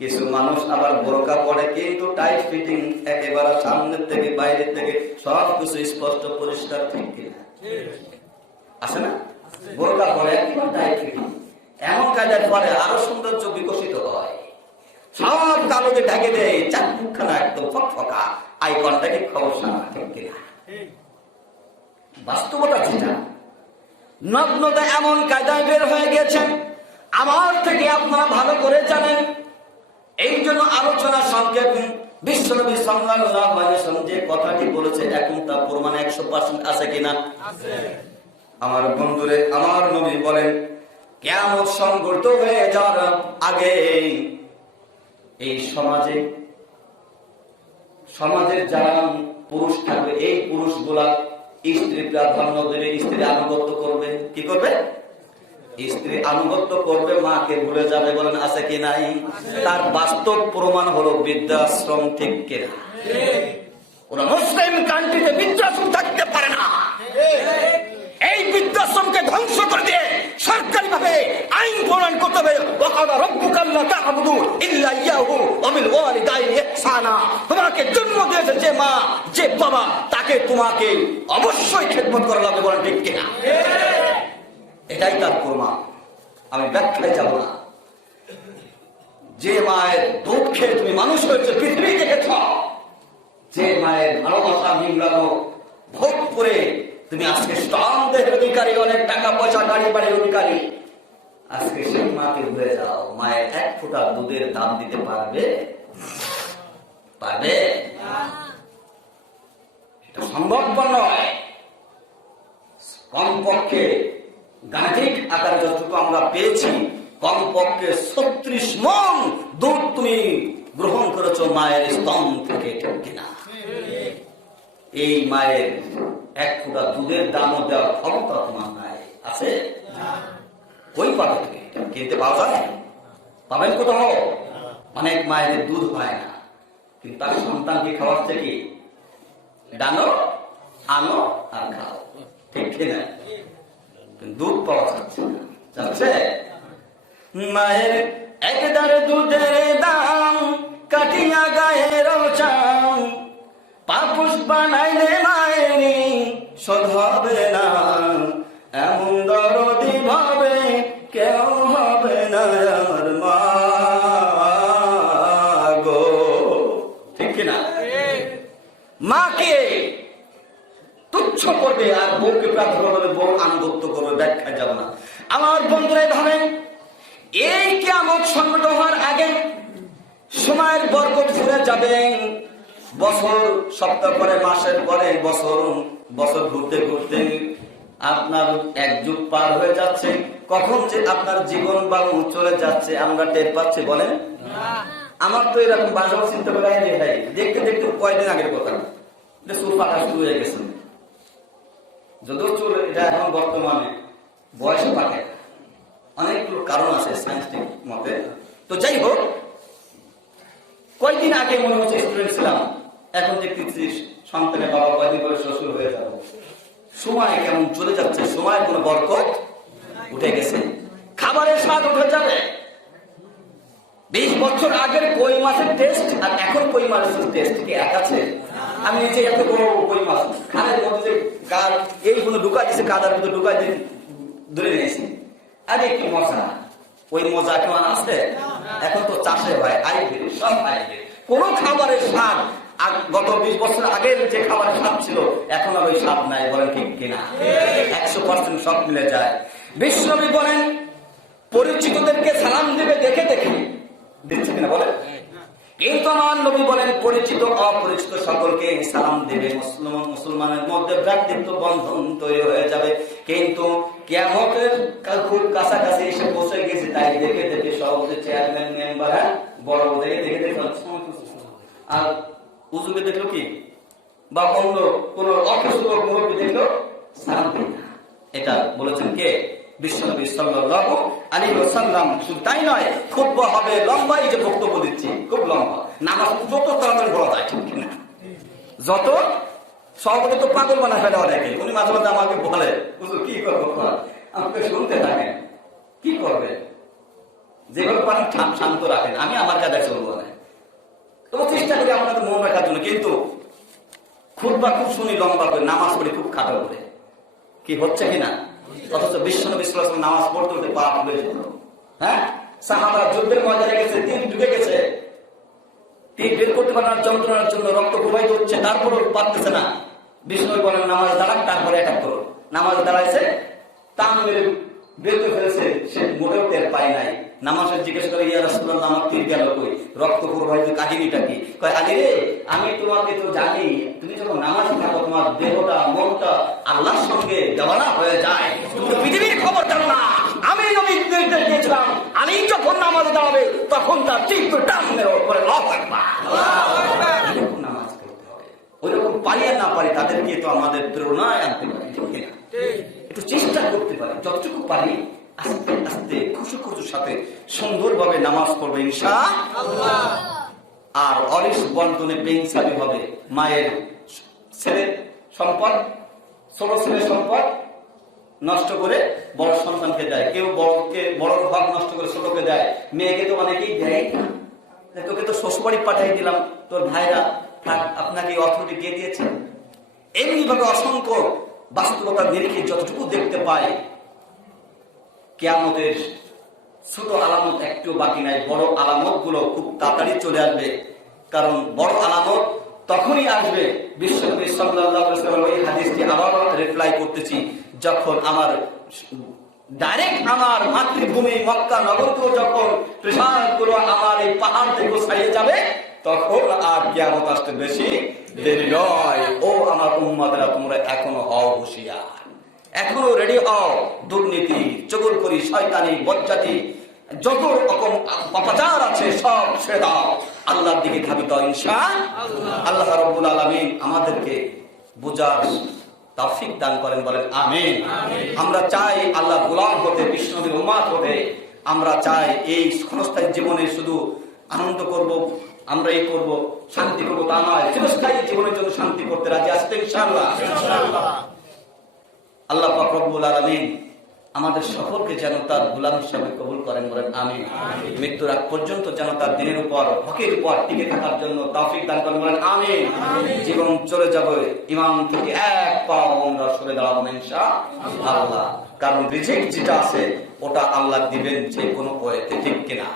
কিছু মানুষ আবার বোরকা পরে কিন্তু টাইট ফিটিং, একেবারে সামনের থেকে বাইরের থেকে সবকিছু স্পষ্ট পরিষ্কার, ঠিক কিনা? আছে না? বোরকা পরে একেবারে টাইট ফিটিং, এমন কায়দায় পরে আরো সৌন্দর্য বিকশিত হয়, সব কালোতে ঢেকে দেয়, চার মুখখানা একদম ফকফকা, আই কন্টাক্ট খবর, ঠিক কিনা? বাস্তবতা যেটা, নগ্নতা এমন কায়দায় বের হয়ে গেছে, আমার থেকে আপনারা ভালো করে জানেন। এই জন্য আলোচনা সংক্ষেপ, বিশ্বনবী সাল্লাল্লাহু আলাইহি ওয়াসাল্লাম যে কথাটি বলেছে এখন তা প্রমাণ 100% আছে কিনা? আমার বন্ধুরে, আমার নবী বলেন কিয়ামত সংঘটিত হয়ে যাওয়ার আগে এই সমাজের যারা পুরুষ থাকবে, এই পুরুষগুলা স্ত্রী প্রাধান্য দেবে, স্ত্রী আনুগত্য করবে। কি করবে? স্ত্রী আনুগত্য করবে, মাকে ভুলে যাবে, বলেন আছে কি নাই? তার বাস্তব প্রমাণ হলো বৃদ্ধাশ্রম, ঠিক কিনা? ওরা মুসলিম কান্ট্রিতে বৃদ্ধাশ্রম থাকতে পারে না, এই বৃদ্ধাশ্রমকে ধ্বংস করে দিয়ে সরকারি ভাবে আইন প্রণয়ন করতে হবে। তোমাকে জন্ম দিয়েছে যে মা, যে বাবা, তাকে তোমাকে অবশ্যই খেদমত করা লাগবে, বলেন ঠিক কিনা? এটাই তার প্রমাণ, আমি ব্যাখ্যায় যাব না। যে মায়ের দুধ খেয়ে তুমি মানুষ হয়েছে, পৃথিবী দেখেছ, যে মায়ের ভালোবাসা নিংড়ানো ভোগ করে তুমি আজকে স্ট্রং দেহের অধিকারী, অনেক টাকা পয়সা গাড়ি বাড়ির অধিকারী, আজকে সেই মাকে ভুলে যাও। মায়ের 1 ফোঁটা দুধের দাম দিতে পারবে? এটা সম্ভব নয়। কমপক্ষে গাণিতিক আকারে যতটুকু আমরা পেয়েছি, কমপক্ষে 36 মণ দুধ তুমি গ্রহণ করেছো মায়ের স্তন থেকে, ঠিক কিনা? এই মায়ের 1 ফোঁটা দুধের দামও দেওয়ার ক্ষমতা তোমার নাই, আছে? কই পাবে? কিনতে পাওয়া যায়? পাবেন কোথাও? অনেক মায়ের দুধ হয় না, কিন্তু তার সন্তানকে খাওয়াচ্ছে কি? ডানো, আনো আর খাও, ঠিক কিনা? দুধ পাওয়া যাচ্ছে। মায়ের একদার দুধের দাম কাটিয়া গায়ের চাম, পাপুষ বানাইলে মায়েরই শোধ হবে না, এমন দরদি ভাবে মাকে তুচ্ছ করবে আর বউকে প্রার্থনা করবে, বউ আনুগত্য করবে, ব্যাখ্যা যাবে না। আমার বন্ধুরা ভাবেন, এই কিয়ামত সংঘটিত হওয়ার আগে সময়ের বরকত ফুরে যাবে। বছর, সপ্তাহ পরে, মাসের পরে বছর, বছর ঘুরতে ঘুরতে আপনার এক যুগ পার হয়ে যাচ্ছে। কখন যে আপনার জীবন বাবু চলে যাচ্ছে আমরা টের পাচ্ছি বলেন? আমার তো এরকম বাসা চিন্তা করে ভাই, দেখতে দেখতে কয়দিন আগের কথা, চুল পাকা শুরু হয়ে গেছে। যদিও চুল এটা এখন বর্তমানে বয়সে পাকে, অনেকগুলো কারণ আছে সায়েন্টিফিক মতে। তো যাই হোক, কয়েকদিন আগে মনে হচ্ছে স্টুডেন্ট ছিলাম, এখন দেখতেছি সন্তানের বাবা, কয়েকদিন পরে শ্বশুর হয়ে যাবো। সময় কেমন চলে যাচ্ছে, সময়ের কোনো বরকত উঠে গেছে, খাবারের স্বাদ উঠে যাবে। 20 বছর আগের কই মাছের টেস্ট আর এখন কই মাছের টেস্ট কি এক আছে? আমি নিজে এত বড় কই মাছ খালের মধ্যে গাল এইগুলো ঢুকাই দিয়েছে, কাদার মধ্যে ঢুকাই দিয়ে ধরে নিয়েছি, আরে কি মজা! ওই মজা কেমন আছে? এখন তো চাষে হয়, হাইব্রিড, সব হাইব্রিড। কোন খাবারের স্বাদ গত 20 বছর আগের যে খাবারের স্বাদ ছিল এখন আর ওই স্বাদ নাই, বলেন ঠিক কিনা? 100% সব মিলে যায়। বিশ্বনবী বলেন, পরিচিতদেরকে সালাম দেবে দেখে দেখে, দিচ্ছে কিনা বলেন? কিন্তু আমার নবী বলেন, পরিচিত অপরিচিত সকলকে সালাম দেবে, মুসলমানের মধ্যে ভ্রাতৃত্ব বন্ধন তৈরি হয়ে যাবে। কিন্তু কিয়ামতের খুব কাছাকাছি এসে পৌঁছে গেছে, তাই দেখে দেখে সব চেয়ারম্যান মেম্বার বড় দেখে দেখে দেখে, আর উজুকে দেখলো কি, বা অন্য কোন অসুস্থ মুরব্বী দেখলো সালাম দেয় না। এটা বলেছেন কে? বিশ্বনবী সাল্লাল্লাহু আলাইহি ওয়াসাল্লাম। শুধু তাই নয়, খুতবা হবে লম্বা, এই যে বক্তব্য দিচ্ছি খুব লম্বা। নামাজ যত তাড়াতাড়ি পড়া যায়, ঠিক কিনা? যত সভাপতি তো পাগল বানা ফেলে অনেকে, উনি মাঝে মাঝে আমাকে বলে, হুজুর কি করবো, আমাকে শুনতে থাকেন, কি করবে, যেভাবে পারেন শান্ত রাখেন, আমি আমার কাজে চলবো না। তবু চেষ্টা করি আপনাদের মন রাখার জন্য, কিন্তু খুতবা খুব শুনি লম্বা করে, নামাজ পড়ি খুব খাটো করে, কি হচ্ছে কিনা? অথচ বিশ্বনবী সাল্লাল্লাহু আলাইহি ওয়াসাল্লাম নামাজ পড়তে পড়তে পা ফুলে যেত। হ্যাঁ, সাহাবারা যুদ্ধের ময়দানে গেছে, তীর ঢুকে গেছে, তীর বের করতে পারার যন্ত্রণার জন্য রক্ত প্রবাহিত হচ্ছে, তারপরও পারতেছে না। বিষ্ণু বলেন, নামাজ দাঁড়ান, তারপরে অ্যাটাক করো। নামাজ দাঁড়াইছে, টান মেরে বের করে ফেলেছে, সে মোটেও টের পায় নাই। নামাজের জিজ্ঞেস করে, ইয়া রাসূলুল্লাহ, আমার তীর গেল কই, রক্ত প্রবাহিত কাহিনীটা কি? কয়, আগে রে, আমি তোমাকে তো জানি, তুমি যখন নামাজ থাকো তোমার দেহটা মনটা আল্লাহর সঙ্গে দেওয়ানা হয়ে যায়, তুমি তো পৃথিবীর খবর জানো না। আমি নবী নির্দেশ দিয়েছিলাম, আমি যখন নামাজ দাঁড়াবে তখন তার চিত্ত টান মেরে করে নামাজ করতে হবে। ওইরকম পারি আর না পারি, তাদেরকে তো আমাদের প্রেরণায় আনতে পারি, ঠিক কিনা? একটু চেষ্টা করতে পারি, যতটুকু পারি আস্তে আস্তে খুশি খুশির সাথে সুন্দরভাবে নামাজ পড়বে ইনশাআল্লাহ। আর অরিস বন্টনে বেইনসাফি হবে। মায়ের ছেলে সম্পদ, ছোট ছেলে সম্পদ নষ্ট করে বড় সন্তানকে দেয়, কেউ বড় ভাগ নষ্ট করে ছোটকে দেয়। মেয়েকে তো অনেকেই দেয়, তোকে তো শ্বশুরবাড়ি পাঠিয়ে দিলাম, তোর ভাইরা আপনাকে অথরিটি কে দিয়েছে? এমনি ভাবে অসংখ্য বাস্তবতার নিরিখে যতটুকু দেখতে পাই, কিয়ামতের ছোট আলামত একটু বাকি নাই, বড় আলামত গুলো খুব তাড়াতাড়ি চলে আসবে। কারণ বড় আলামত তখনই আসবে, বিশ্বনবী সাল্লাল্লাহু আলাইহি ওয়াসাল্লাম এই হাদিসটি আবার রিপ্লাই করতেছি, যখন আমার ডাইরেক্ট আমার মাতৃভূমি মক্কা নগরকেও যখন প্রেসারগুলো আমার এই পাহাড় থেকে ছাড়িয়ে যাবে, তখন আর কিয়ামত আসতে বেশি দেরি নয়। ও আমার উম্মতরা, তোমরা এখনো হও হুঁশিয়ার, এখনো রেডি হও। দুর্নীতি, চগলখড়ি, শয়তানি, বজ্জাতি, যত রকম অপচার আছে সব ছেড়ে দাও, আল্লাহর দিকে ধাবিত হও ইনশাআল্লাহ। আল্লাহ রাব্বুল আলামিন আমাদেরকে বুঝার তৌফিক দান করেন, বলেন আমিন। আমরা চাই আল্লাহর গোলাম হতে, বিশ্বনবীর উম্মত হতে। আমরা চাই এই ক্ষণস্থায়ী জীবনে শুধু আনন্দ করব, আমরা এই করব, শান্তি করবো, তা নয়। চিরস্থায়ী জীবনের জন্য শান্তি করতে রাজি আসতে ইনশাআল্লাহ। আল্লাহ পাক রব্বুল আলামিন আমাদের সকলকে যেন তার গোলাম হিসেবে কবুল করেন, বলেন আমিন। মৃত্যুর আগ পর্যন্ত যেন তার দিনের উপর, হকের উপর টিকে থাকার জন্য তৌফিক দান করেন, বলেন আমিন। জীবন চলে যাবে, ইমান থেকে এক পাও আমরা সরে দাঁড়াবো ইনশাআল্লাহ। কারণ রিজিক যেটা আছে ওটা আল্লাহ দিবেন যে কোনো ওয়েতে, ঠিক কিনা?